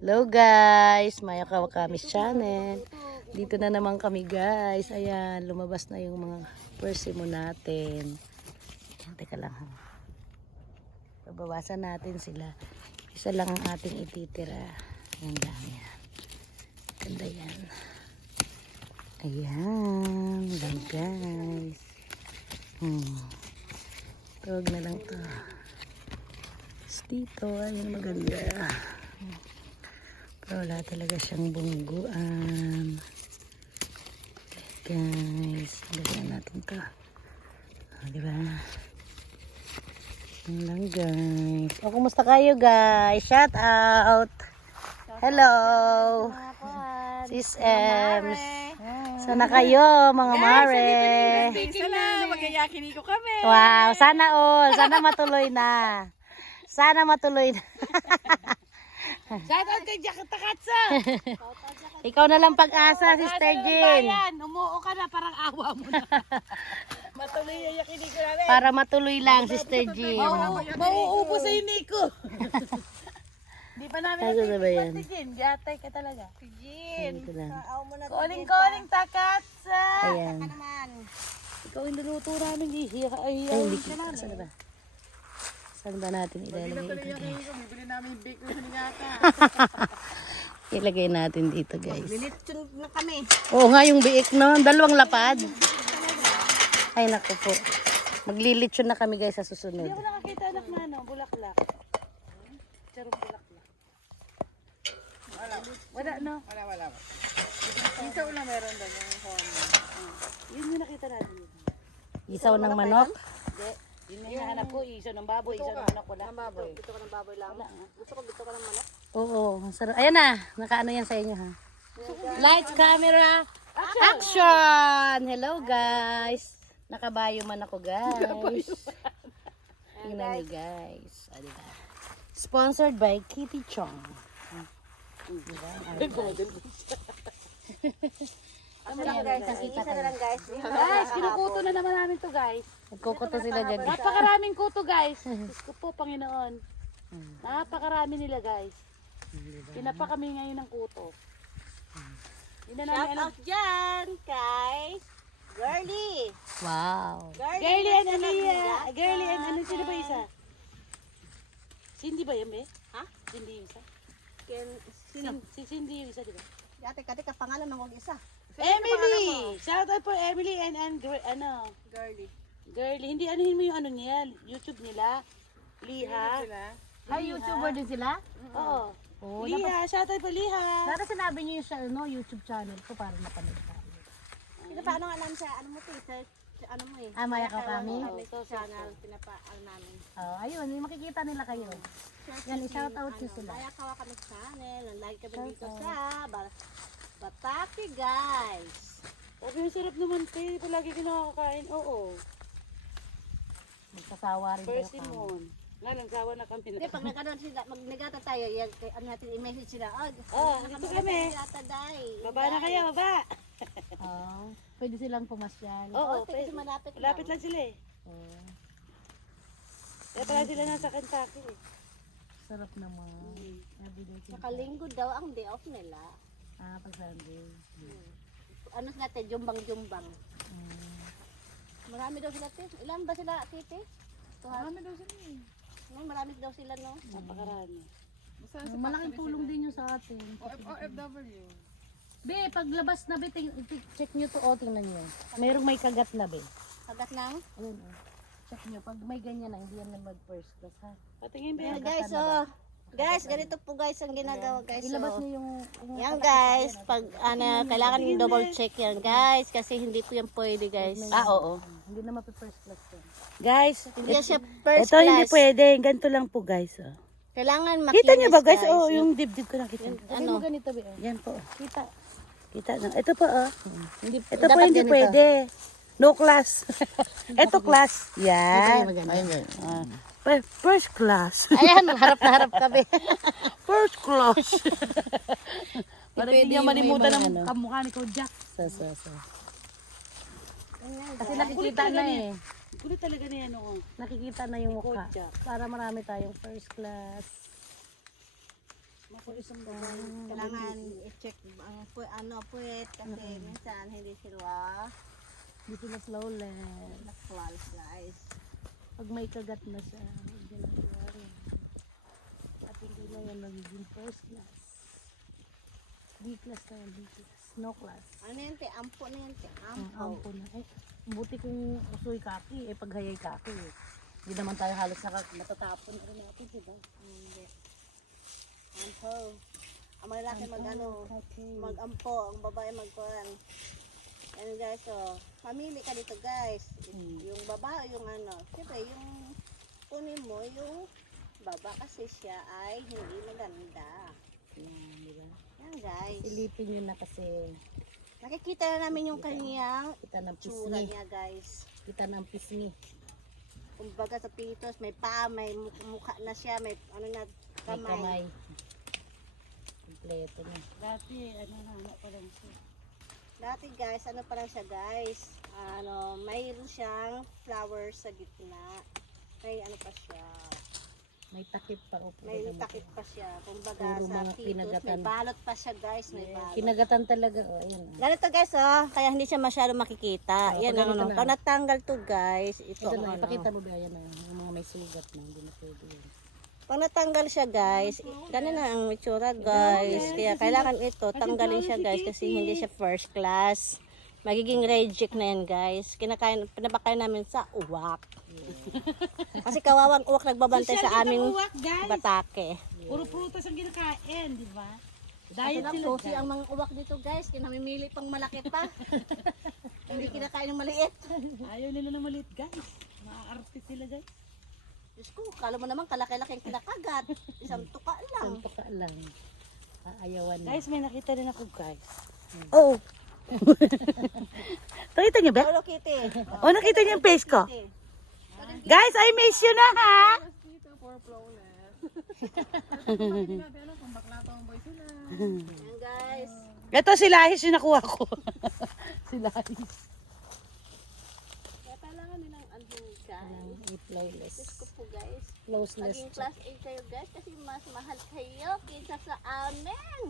Hello guys, Maya Kawakamis Channel. Dito na naman kami guys. Ayan, lumabas na yung mga persimo natin. Ayan, teka lang ha. Babawasan natin sila. Isa lang ang ating ititira. Ayan lang yan. Ganda yan. Ayan, lang guys. Tawag na lang to. Dito, ayun maganda. Pero wala talaga siyang bungguan. Guys, lagyan natin to. Diba? Yan lang guys. O, kumusta kayo guys? Shout out! Hello! Sis Ems. Sana kayo mga mare. Sana, magayakin ko kami. Wow, sana all. Sana matuloy na. Sana matuloy na. Shout out kay Jakarta Katsa. Ikaw na lang pag-asa, Sister Jean. Umuo ka na, parang awa mo na. Matuloy yung yakini ko namin. Para matuloy lang, Sister Jean. Mauupo sa Nico. Di pa namin Ano na ba yan? si Jean. Gatay ka talaga. Si Jean. Ito lang. Calling Takatsa. Ayan. Ikaw yung niluto namin. Ay, hindi kita. Saan ba? Saan ba natin ilalagay ito guys? Bibili namin yung bake na ningata. Ilagay natin dito guys. Lilitsun na kami. Oo nga yung biik no. Dalawang lapad. Ay naku po. Maglilitsyon na kami guys sa susunod. Hindi ako nakakita anak na ano, bulaklak. Charong bulaklak. Wala no? Wala. Isaw lang meron doon yung Honda. Yun yung nakita natin. Isaw ng manok. Yun yung hanap ko, isaw ng baboy, isaw ng manok. Wala. Bito ka ng baboy lang. Gusto ko bito ka ng manok. Oo. Sarap. Ayan na. Nakaano yan sa inyo ha. Lights, camera, action! Hello guys. Nakabayo man ako guys. Tingnan niyo guys. Diba? Sponsored by Kitty Chong. Diba? Isa na lang guys. Guys, kinukuto na naman namin to guys. Nagkukuto sila dyan. Napakaraming kuto guys. Diyos ko po, Panginoon. Napakarami nila guys. Pinapa kami ngayon ng kuto. Shout out dyan kay Girly. Wow. Girly and Aliyah. Girly and ano, sino ba isa? Cindy ba yan, be? Ha? Cindy yung isa? Sino? Si Cindy yung isa, di ba? Dati ka pangalan ng wag isa. Emily! Shout out for Emily and ano? Girly. Girly. Hindi, anuhin mo yung ano niya, YouTube nila. Liha. Ay, YouTuber din sila? Oo. Oo. Liha. Shout out for Liha. Dapat sinabi niyo yung sa YouTube channel ko para napanood ka. Ito paano nga namin sa ano mo to, search ano mo eh. Maya Kawakamis? Channel, pinapa-ano namin. Oh, ayun, yung makikita nila kayo. Yan, i-shout out niyo sila. Maya Kawakamis channel. Like kami dito sa Batati guys. Sabi mo, sarap naman kayo. Palagi ko nakakain. Oo. Magkasawa rin kayo First Simon. Nga lang, sawa na kami Hindi, na. pag nagkaroon sila, magnegata tayo, yan, ano natin, i-message sila. Dito kami. Nagata day. Baba na kayo, baba. Oh, pwede silang pumasyal. Oo, Kasi malapit lang. Malapit lang sila eh. Oh, Kaya pala sila nasa Kentucky eh. sarap naman. Everyday Saka linggo daw ang day off nila. pag Sunday. Ano natin, jumbang-jumbang. Marami daw sila, Tite. Ilan ba sila, Tite? Marami daw sila no, marami daw sila, no? Napakarami. Malaking tulong din yun sa atin. OFW. Be, paglabas na be, check nyo to, tingnan nyo. Mayroong may kagat na be. Kagat ng? Ayun, check nyo. Pag may ganyan na, hindi yan na mag-first class ha. Patingin ba yan? Guys, guys, ganito po guys ang ginagawa, guys. Ilabas nyo yung Yan guys, pag kailangan double check yan guys kasi hindi po yan pwede guys. Oo. hindi na mag-first class yan. Guys, Hindi yan siya first ito hindi class. pwede. Ganito lang po guys. Oh. Kailangan makinis Kita niyo ba guys? Oh, yung dibdib ko nakita. Ano? Mo ganito be. Yan po. Kita. Kita na. Ito po oh. Hindi, Ito po hindi ganito. pwede. No class. Ito class. Dito Yan. yung maganda. First class. Ayan, harap na harap ka be. First class. Para Pwede hindi niya yung may malimutan mga ng ano. kamukha ni Kojak. Sa. Kasi nakikita na eh. Kulit talaga na yan oh. Nakikita na yung mukha. Kojak. Para marami tayong first class. Kailangan i-check ang puwet kasi minsan hindi sila Dito na flawless. na-flawless guys. Pag may kagat na siya, hindi na kuwari. At hindi na yan magiging first class. B class na yan, B class. No class. Ano yan te? Ampo na yan te. Ang Ampo. ampo na. Eh, buti kung usoy kaki, eh paghayay kaki eh. Hindi naman tayo halos matatapon na rin natin, diba? Hindi. Ampo. Ang malalaki mag-ampo. Ang babae mag-kuran. Ano guys, so, mamili ka dito guys. Yung baba o yung ano. Siyempre, yung kunin mo, yung baba kasi siya ay hindi maganda. Yan, diba? Yan guys. Silipin nyo na kasi Nakikita na namin yung kanyang kita ng tsura pisngi. niya guys. Kita ng pisngi. Kumbaga sa pitos, may paa, may mukha na siya, may ano na May kamay. kamay. Kompleto na. Dati, hama pa lang siya. Dati guys, ano pa lang siya guys, ano, mayroon siyang flowers sa gitna. May ano pa siya, May takip pa. O, may takip pa siya. Kumbaga Puro sa mga pitos, kinagatan. may balot pa siya guys, may balot. Kinagatan talaga. O, ayan. Ganito guys, oh, kaya hindi siya masyado makikita. Oh, Yan pag ang ganito ano, na. pag natanggal to guys, ito Ito ang na, ano. ipakita mo gaya na yung mga may sugat na. Hindi na pwede yun. Pag natanggal siya guys, ganun na ang itsura guys. Kaya kailangan ito, tanggalin siya guys kasi hindi siya first class. Magiging reject na yan guys. Pinapakain namin sa uwak. Kasi kawawang uwak nagbabantay sa aming Uwak, guys. batake. Puro prutas ang kinakain, di ba? Kasi Diet lang sila, susi ang mga uwak dito guys. Kinamimili pang malaki pa. Hindi kinakain ng maliit. Ayaw nila ng maliit, guys. Maaarte sila, guys. Diyos ko, kala mo naman kalaki-laki ang kinakagat. Isang tuka lang. Isang paka lang. Aayawan na. Guys, may nakita din ako, guys. Oh, Nakita niyo ba? Hello Kitty. Oh, nakita niyo yung face ko? Kitty. Guys, I miss you na, ha? Yan guys. Ito si Lahis yung nakuha ko. Si Lahis. Kaya kailangan nilang alhin guys. Flawless. Diyos ko po guys. Flawless. Maging class A kayo guys kasi mas mahal kayo kaysa sa amin.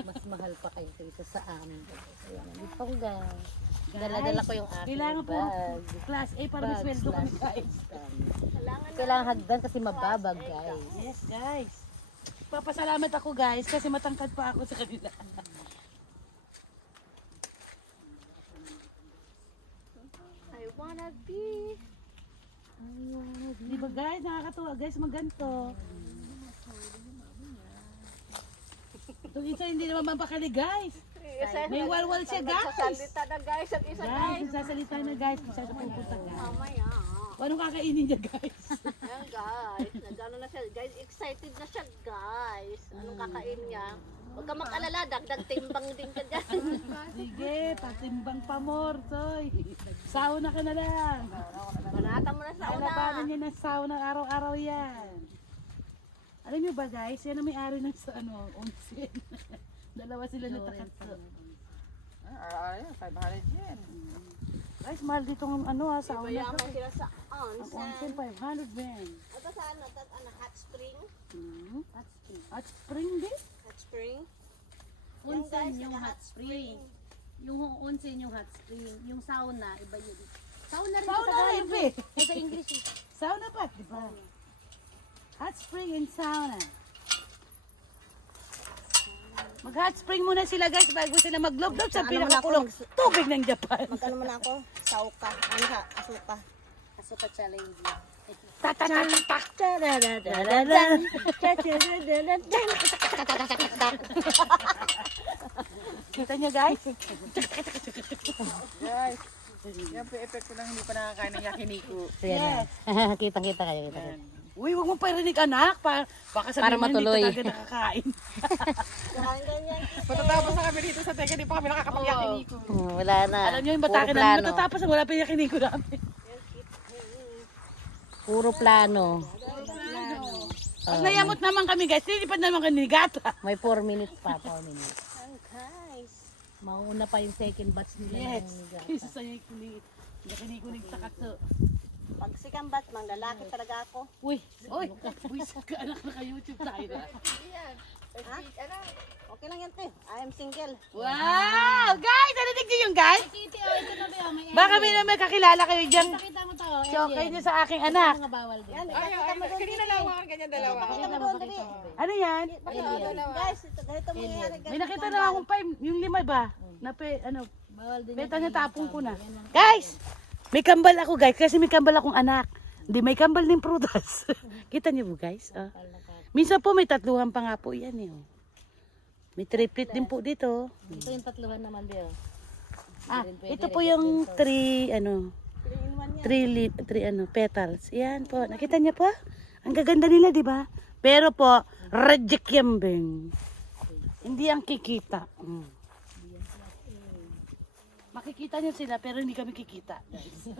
Mas mahal pa kayo kaysa sa amin. Kaya nandito guys. Dala-dala ko yung aking Kailangan po bag. class A para may Bag sweldo kami, slash guys. stand. Kailangan Kailangan hagdan kasi mababag Class A guys. Yes, guys. Papasalamat ako, guys, kasi matangkad pa ako sa kanila. I wanna be. Di ba, guys? Nakakatuwa, guys, maganto. Itong isa hindi naman mapakali, guys. May walwal siya, guys. Nagsasalita na guys ang isa Guys, guys. nagsasalita na, guys, kung saan siya pupunta, guys. Mamaya. Anong kakainin niya, guys? Ayan guys. Nagano na siya. Guys, excited na siya guys. Anong kakain niya? Huwag ka mag-alala. Dagdag timbang din ka dyan. Sige, patimbang pa more, soy. Sauna ka na lang. Banatan mo na sa una. Labanan niya ng sauna araw-araw yan. Alam niyo ba, guys, yan ang may-ari ng onsen. Dalawa sila natakatso. Araw-araw, 500 yen. Guys, mahal dito ng sauna. Mayaman sila sa Ang onsen. onsen, 500 ben. Ito sa ano? Hot spring? At spring din. Hot spring? Onsen Yan, guys, yung yung hot hot spring. Yung onsen yung hot spring. Yung sauna, iba yun. Sauna rin Sauna sa rin, Tagalog. be. Eh, sa English eh. Sauna pa, di ba? Hot spring and sauna. Mag-hot spring muna sila, guys, bago sila mag-love-love sa Ano muna pinakakulong tubig ng Japan. Magkano muna ako? Sauka. Ano ka? Asuka. Asuka challenge. Ta-ta-ta-ta-ta. Kita nyo, guys? Guys, yan po yung epekto ng hindi pa nakakain ng yakiniku. Yes. Kitang-kita kayo. Kita kayo. Uy, wag mo parinig, anak. Baka sabihin Para mo, hindi matuloy. ka talaga nakakain. Saan ganyan? Matatapos na kami dito sa teka, di pa kami nakakapag-yakiniku. Wala na. Alam nyo yung Puro batake namin, plano. matatapos na wala pa yung yakiniku namin. Puro plano. Pag nayamot naman kami, guys, lilipad naman kami ni Gata. May 4 minutes pa. 4 minutes. Guys. Mauna pa yung second batch nila. Yes. ng gata. Kaysa sa yakiniku ng takatso. Pag second batch, mang lalaki talaga ako. Uy, ka anak naka-YouTube tayo na. Ha? Okay lang yan, te. I am single. Wow! Guys, narinig niyo yung guys? Kitty, oh, ito na ba? May Baka may kakilala kayo dyan. Nakita mo to. So, kayo niyo sa aking anak. Mga bawal din. Yan, ipakita mo doon. Kanina lang mga ganyan dalawa. Ipakita mo doon, dali. Ano yan? Guys, ito, ganito mangyayari. May nakita na akong 5, yung 5 ba? Na Bawal din. peta niya tapong ko na. Guys, may kambal ako guys, kasi may kambal akong anak. Hindi, may kambal din prutas. Kita niyo po guys? Oh. Minsan po may 3 pa nga po yan eh. Oh. May triplet din po dito. Ito yung 3 naman, Bill. Ah, ito po yung 3 petals. Yan po. Nakita niyo po? Ang gaganda nila, di ba? Pero po, reject yan, Beng. Hindi ang kikita. Makikita niyo sila, pero hindi kami kikita. Guys.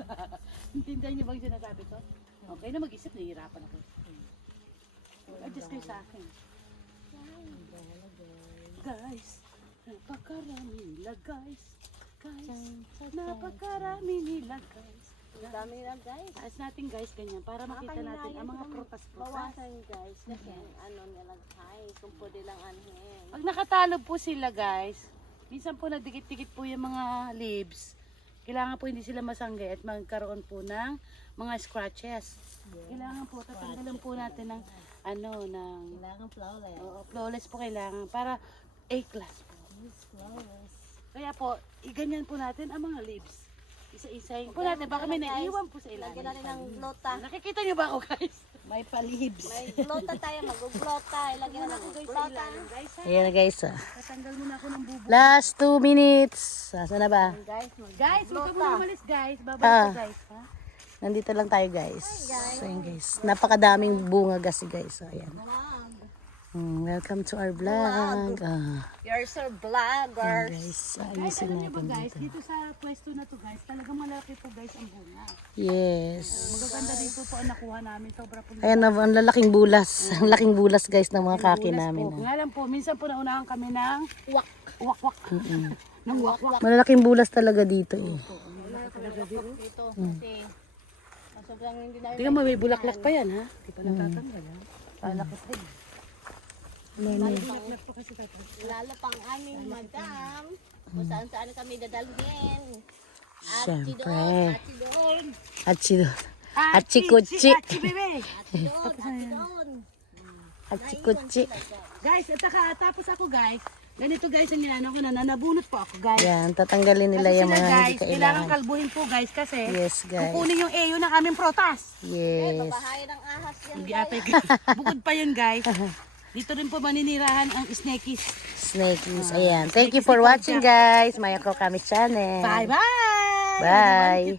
Intindihan niyo ba yung sinasabi ko? Okay na mag-isip, nahihirapan ako. Adjust kayo sa akin. Guys, napakarami nila guys. Napakarami nila guys. Ang dami na, guys. Taas natin guys ganyan para makita natin ang mga prutas-prutas. Bawasan, guys. Kasi ano nila, guys. Kung pwede lang anhin. Pag nakatalo po sila guys, minsan po nagdikit-dikit po yung mga leaves. Kailangan po hindi sila masanggay at magkaroon po ng mga scratches. Kailangan po tatanggalan po natin ng Kailangan flawless. flawless po kailangan para A-class po. Flawless. Kaya po, iganyan po natin ang mga leaves. Isa-isahin po natin. Baka may naiiwan po sa Lagyan ilalim. natin ng glota. Nakikita niyo ba ako guys? May palibs. May glota tayo, mag-glota. Ilagyan na ng glota. Guys, ha? Ayan na guys. Tatanggal muna ako ng bubo. Last 2 minutes. Saan na ba? Guys, Guys, huwag ka muna umalis guys. Babalik ko guys. Ha? Nandito lang tayo guys. So ayan guys. Napakadaming bunga kasi guys. So ayan. Welcome to our vlog. you're so vlogger. Guys, Guys, ayusin alam niyo ba natin guys, dito. dito sa pwesto na to guys, talagang malaki po guys ang bunga. Yes. Magaganda dito po ang nakuha namin. Sobra po. Ayan, ang lalaking bulas. Ang laking bulas guys ng mga kaki namin. Po. Nga lang po, minsan po naunahan kami ng wak-wak. Ng wak-wak. Malalaking bulas talaga dito eh. Dito, kasi sobrang hindi na Tingnan mo, may bulaklak pa yan ha. Di pa natatanggal ha. Palaki pa yun. Bulaklak po kasi tatanggal. lalo pang aming madam. Kung saan-saan kami dadalhin. Siyempre. Ati doon. Achido. Achikuchi. Achi, bebe. Ati doon. Achikuchi. Guys, at saka tapos ako guys, ganito guys ang ginano ko na nabunot po ako guys. Yan, tatanggalin nila Kasi yung sila mga guys, hindi kailangan kailangan. kalbuhin po guys kasi Yes guys. kukunin yung eyo ng aming protas. Yes. Bahay ng ahas yan. Hindi ate, bukod pa yun guys. Dito rin po maninirahan ang snakies. Snakies. Ayan. Thank you for watching guys. Mayako kami channel. Bye bye! Bye.